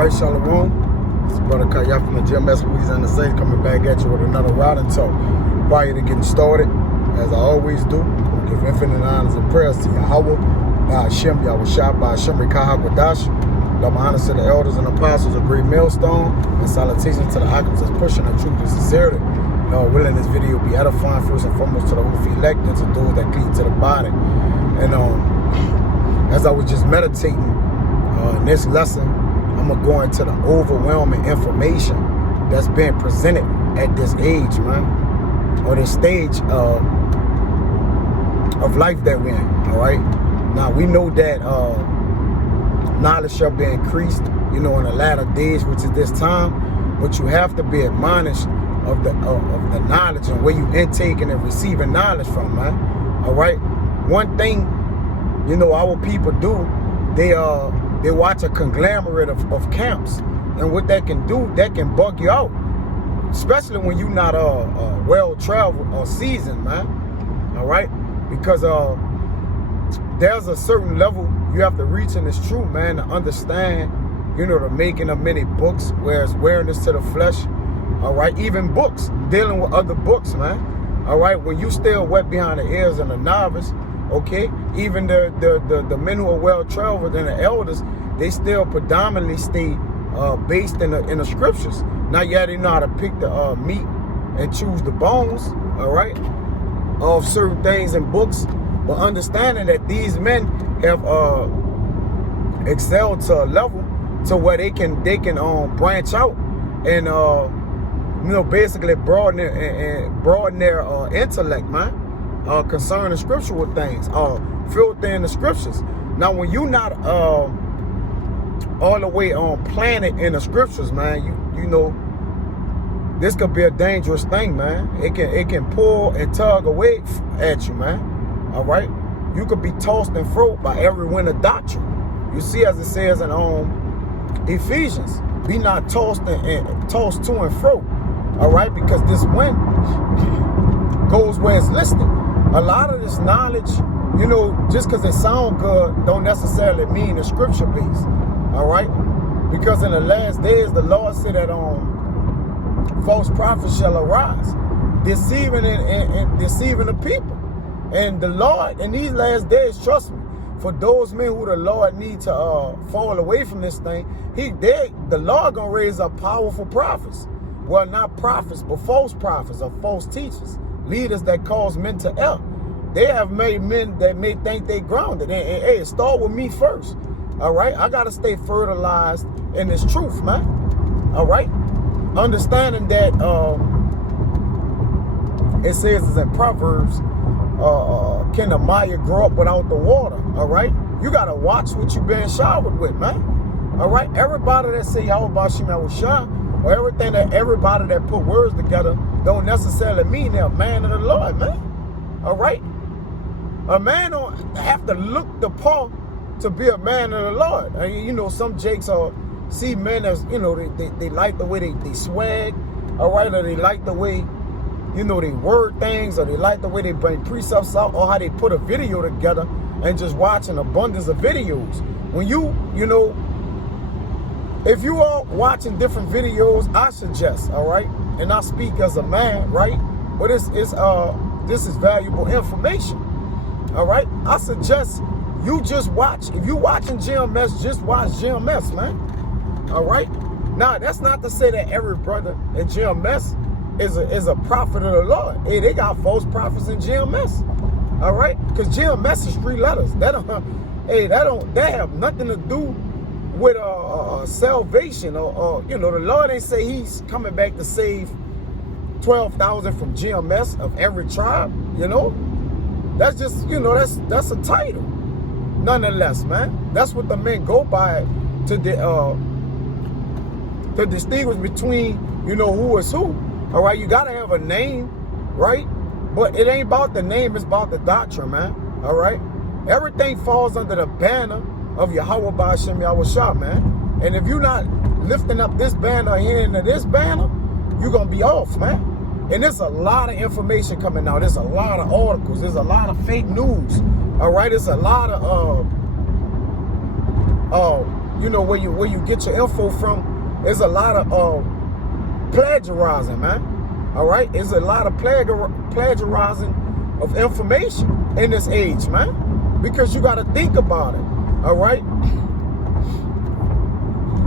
Alright, Shalom. It's Brother Kayaf from the GMS Louisiana Saints coming back at you with another routing talk. Prior to getting started, as I always do, we give infinite honors and prayers to Yahweh, by Hashem, Yahushua, by Hashem, Rikahakwadash. Love my honors to the elders and apostles of Great Millstone, and salutations to the Akams that's pushing the truth and sincerity. Willing this video be edifying first and foremost to the who elect and to those that cleave to the body. And as I was just meditating in this lesson, I'm going to go into the overwhelming information that's being presented at this age, man, or this stage of life that we're in, all right? Now, we know that knowledge shall be increased, in the latter days, which is this time, but you have to be admonished of the knowledge and where you intaking and receiving knowledge from, man, all right? One thing, our people do, they watch a conglomerate of camps, and what that can do, that can bug you out, especially when you're not well-traveled or seasoned, man, all right? Because there's a certain level you have to reach in this truth, man, to understand, the making of many books, where it's weariness to the flesh, all right? Even books, dealing with other books, man, all right? When you still wet behind the ears and a novice, okay, even the men who are well-traveled and the elders, they still predominantly stay based in the scriptures. Now, yeah, they know how to pick the meat and choose the bones, all right, of certain things in books, but understanding that these men have excelled to a level to where they can branch out and basically broaden their intellect, man. Concerning scriptural things, filter in the scriptures. Now, when you're not all the way planted in the scriptures, man, you know this could be a dangerous thing, man. It can pull and tug away at you, man. All right, you could be tossed and fro by every wind of doctrine. You see, as it says in Ephesians, be not tossed tossed to and fro. All right, because this wind goes where it's listed. A lot of this knowledge, just because it sounds good, don't necessarily mean it's scripture based. All right? Because in the last days, the Lord said that false prophets shall arise, deceiving and deceiving the people. And the Lord, in these last days, trust me, for those men who the Lord need to fall away from this thing, the Lord gonna raise up powerful prophets. Well, not prophets, but false prophets or false teachers. Leaders that cause men to err. They have made men that may think they grounded. And hey, start with me first. All right? I got to stay fertilized in this truth, man. All right? Understanding that it says it's in Proverbs, can a Maya grow up without the water? All right? You got to watch what you've been showered with, man. All right? Everybody that say Yahweh Shem Yahushua, or everybody that put words together, don't necessarily mean they're a man of the Lord, man. All right? A man don't have to look the part to be a man of the Lord. And, some jakes see men as, they like the way they swag, all right? Or they like the way, they word things, or they like the way they bring precepts out, or how they put a video together and just watch an abundance of videos. When if you are watching different videos, I suggest, all right, and I speak as a man, right? But this is valuable information, all right? I suggest you just watch. If you watching GMS, just watch GMS, man, all right? Now, that's not to say that every brother in GMS is a prophet of the Lord. Hey, they got false prophets in GMS, all right? Because GMS is 3 letters. That have nothing to do with salvation, or the Lord ain't say he's coming back to save 12,000 from GMS of every tribe. That's just that's a title. Nonetheless, man, that's what the men go by to distinguish between who is who. All right, you gotta have a name, right? But it ain't about the name; it's about the doctrine, man. All right, everything falls under the banner of Yahweh Ba'ashem Yahushua, man. And if you're not lifting up this banner here into this banner, you're going to be off, man. And there's a lot of information coming out. There's a lot of articles. There's a lot of fake news. All right? There's a lot of where you get your info from, there's a lot of plagiarizing, man. All right, there's a lot of plagiarizing of information in this age, man, because you got to think about it. All right,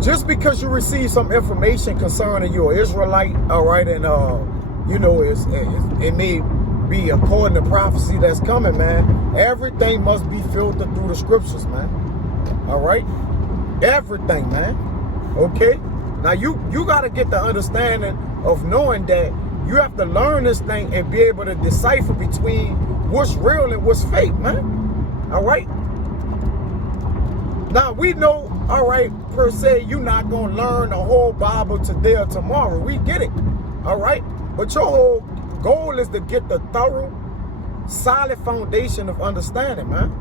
just because you receive some information concerning you're Israelite, all right, and it may be according to prophecy that's coming, man. Everything must be filtered through the scriptures, man. All right, everything, man. Okay, now you got to get the understanding of knowing that you have to learn this thing and be able to decipher between what's real and what's fake, man. All right. Now we know, all right, per se, you're not gonna learn the whole Bible today or tomorrow. We get it, all right. But your whole goal is to get the thorough, solid foundation of understanding, man.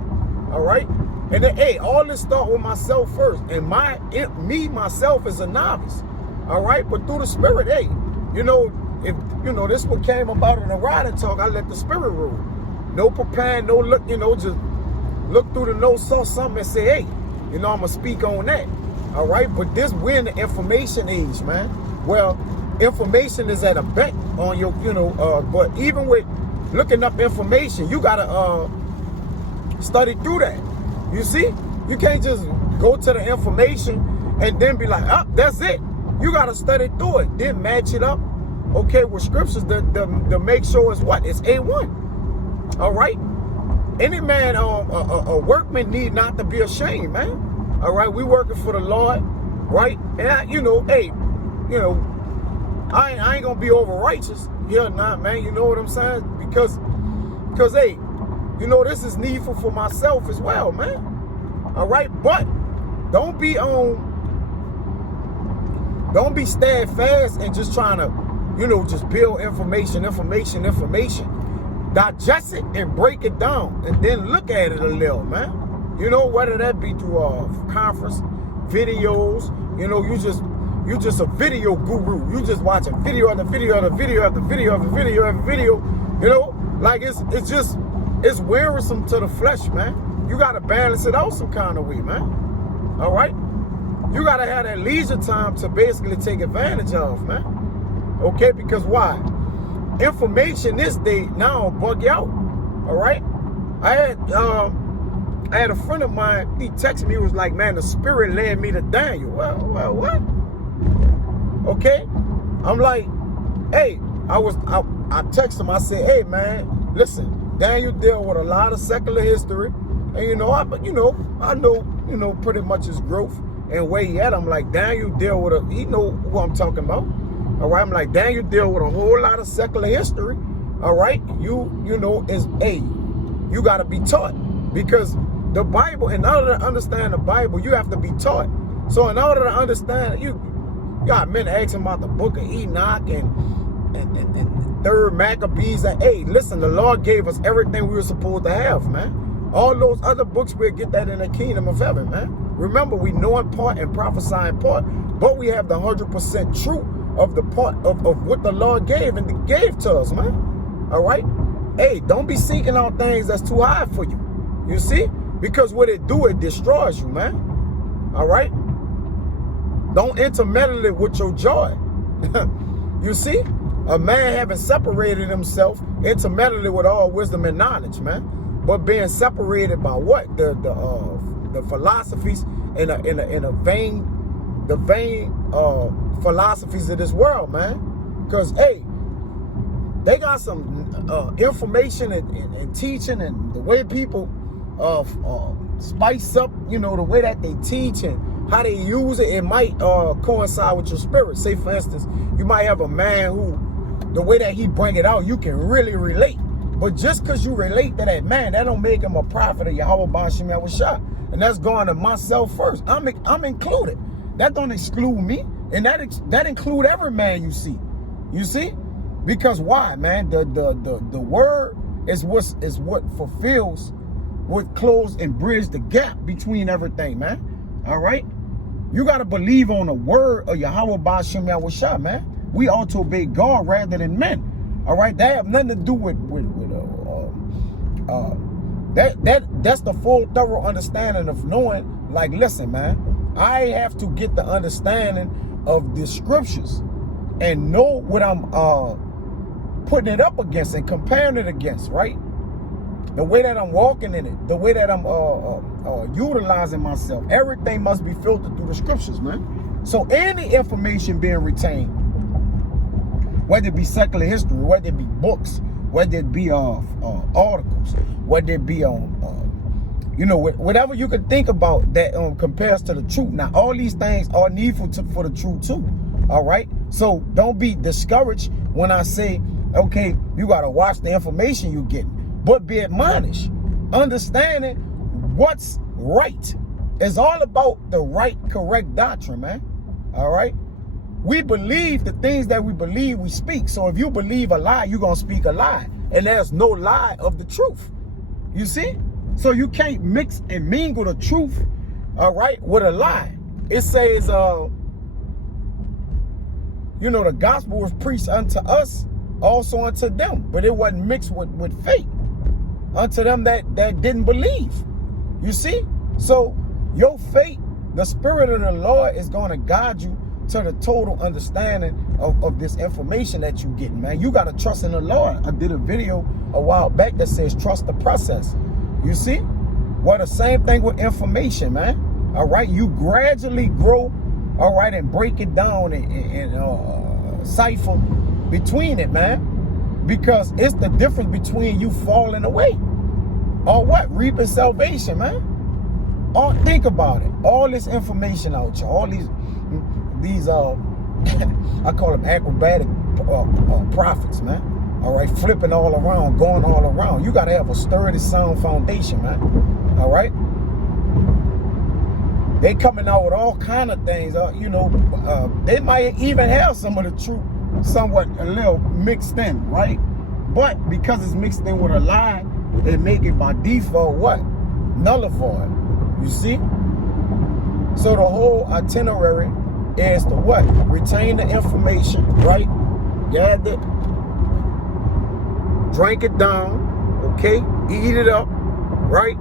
All right. And then, hey, all this start with myself first, and myself is a novice, all right. But through the Spirit, hey, if this what came about in the riding talk, I let the Spirit rule. No preparing, no look, just look through the notes, saw something and say, hey, I'm gonna speak on that. All right, but we're in the information age, man. Well, information is at a bank on your, but even with looking up information, you gotta study through that. You see, you can't just go to the information and then be like, oh, that's it. You gotta study through it, then match it up, okay, with scriptures to make sure it's what? It's A1. All right. Any man, a workman need not to be ashamed, man. All right, we working for the Lord, right? And I ain't gonna be over righteous here, not, man. You know what I'm saying? Because hey, this is needful for myself as well, man. All right, but don't be steadfast and just trying to, just build information. Digest it and break it down and then look at it a little, man. Whether that be through conference, videos, you just a video guru. You just watching video after video after video after video after video after video, like it's wearisome to the flesh, man. You gotta balance it out some kind of way, man. All right? You gotta have that leisure time to basically take advantage of, man. Okay, because why? Information this day now bug you out. All right, I had a friend of mine. He texted me. He was like, "Man, the Spirit led me to Daniel." Well, what? Okay, I'm like, hey, I texted him. I said, hey, man, listen, Daniel dealt with a lot of secular history, and I know pretty much his growth and where he at. I'm like, Daniel deal with he know who I'm talking about. All right, I'm like, Daniel deal with a whole lot of secular history. All right, you got to be taught, because the Bible, in order to understand the Bible, you have to be taught. So in order to understand, you got men asking about the book of Enoch and third Maccabees. And hey, listen, the Lord gave us everything we were supposed to have, man. All those other books, we'll get that in the kingdom of heaven, man. Remember, we know in part and prophesy in part, but we have the 100% truth of the part of what the Lord gave to us, man. All right? Hey, don't be seeking out things that's too high for you. You see? Because what it do, it destroys you, man. All right? Don't intermeddle it with your joy. You see? A man having separated himself, intermeddle it with all wisdom and knowledge, man. But being separated by what? The philosophies in a vain philosophies of this world, man. Because hey, they got some information and teaching, and the way people spice up, the way that they teach and how they use it, it might coincide with your spirit. Say for instance, you might have a man who, the way that he bring it out, you can really relate. But just because you relate to that man, that don't make him a prophet of Yahweh Ba'ashem Yahushua. And that's going to myself first. I'm included. That don't exclude me. And that include every man you see. You see? Because why, man? The word is what fulfills, what close and bridge the gap between everything, man. All right? You got to believe on the word of Yahweh Ba'ashem Yahushua, man. We ought to obey God rather than men. All right? That have nothing to do with that's the full thorough understanding of knowing, like, listen, man, I have to get the understanding of the scriptures and know what I'm putting it up against and comparing it against, right? The way that I'm walking in it, the way that I'm utilizing myself, everything must be filtered through the scriptures, man. So any information being retained, whether it be secular history, whether it be books, whether it be articles, whether it be whatever you can think about that compares to the truth. Now, all these things are needful for the truth too. All right. So don't be discouraged when I say, okay, you got to watch the information you get, but be admonished. Understanding what's right. It's all about the right, correct doctrine, man. All right. We believe the things that we believe we speak. So if you believe a lie, you're going to speak a lie. And there's no lie of the truth. You see? So you can't mix and mingle the truth, all right, with a lie. It says, the gospel was preached unto us, also unto them. But it wasn't mixed with faith. Unto them that didn't believe. You see? So your faith, the Spirit of the Lord is going to guide you to the total understanding of this information that you're getting, man. You got to trust in the Lord. I did a video a while back that says trust the process. You see? Well, the same thing with information, man. All right? You gradually grow, all right, and break it down and cipher between it, man. Because it's the difference between you falling away or what? Reaping salvation, man. Or think about it. All this information out here, all these I call them acrobatic prophets, man. All right, flipping all around, going all around. You got to have a sturdy, sound foundation, man. All right. They coming out with all kind of things. They might even have some of the truth, somewhat a little mixed in, right? But because it's mixed in with a lie, they make it by default what? Nullified. You see? So the whole itinerary is to what? Retain the information, right? Gather, drink it down, okay? Eat it up, right?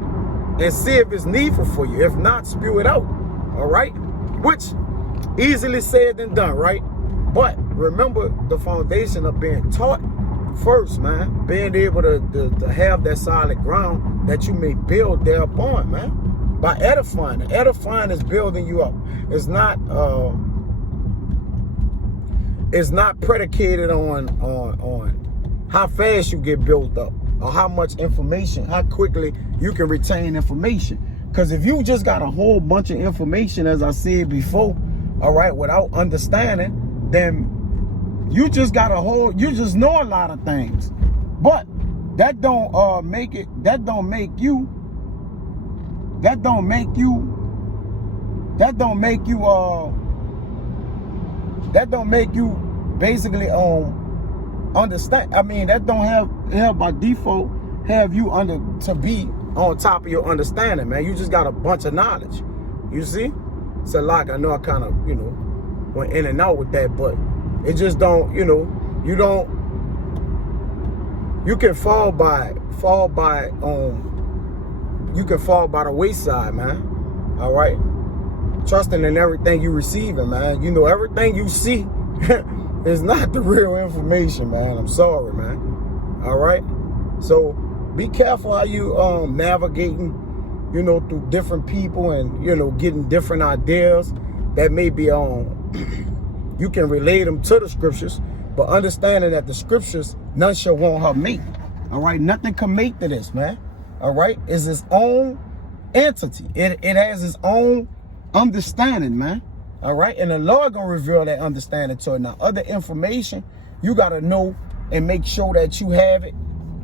And see if it's needful for you. If not, spew it out, all right? Which, easily said than done, right? But remember the foundation of being taught first, man. Being able to have that solid ground that you may build thereupon, man. By edifying. Edifying is building you up. It's not predicated on how fast you get built up or how much information, how quickly you can retain information. Because if you just got a whole bunch of information, as I said before, all right, without understanding, then you just you just know a lot of things. But that don't make you basically understand. I mean, that don't have by default have you to be on top of your understanding, man. You just got a bunch of knowledge. You see? So like, I know I kind of, went in and out with that, but it just don't, you can fall by the wayside, man. All right. Trusting in everything you receiving, man. Everything you see is not the real information, man. I'm sorry, man. All right. So be careful how you navigating, through different people and, getting different ideas that may be you can relate them to the scriptures, but understanding that the scriptures, none shall want her mate. All right. Nothing can mate to this, man. All right. It's its own entity. It has its own understanding, man. All right. And the Lord gonna reveal that understanding to it. Now, other information, you got to know and make sure that you have it.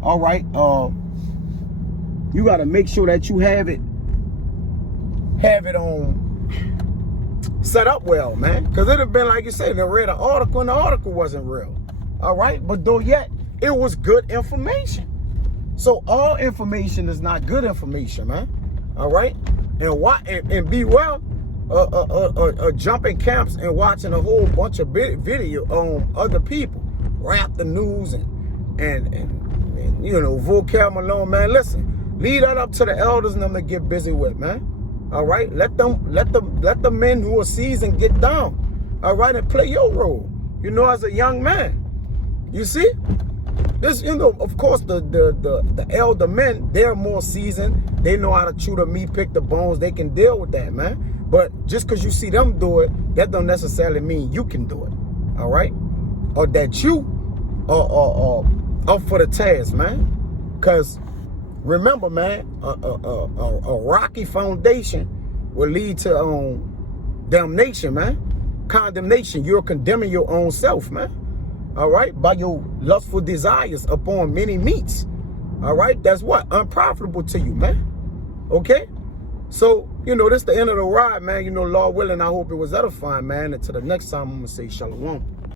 All right. You got to make sure that you have it on set up well, man. Because it'd have been, like you said, they read an article and the article wasn't real. All right. But though yet, it was good information. So all information is not good information, man. All right. And be well jumping camps and watching a whole bunch of video on other people rap the news and Vocab Malone, man. Listen, leave that up to the elders and them to get busy with, man. All right, let the men who are seasoned get down. All right, and play your role. You know, as a young man. You see, this, you know, of course, the elder men, they're more seasoned. They know how to chew the meat, pick the bones. They can deal with that, man. But just because you see them do it, that don't necessarily mean you can do it. All right, or that you are up for the task, man. Because remember, man, a rocky foundation will lead to damnation, man. Condemnation. You're condemning your own self, man. All right, by your lustful desires upon many meats. All right, that's what? Unprofitable to you, man. Okay? So, you know, this is the end of the ride, man. You know, Lord willing, I hope it was edifying, man. Until the next time, I'm going to say shalom.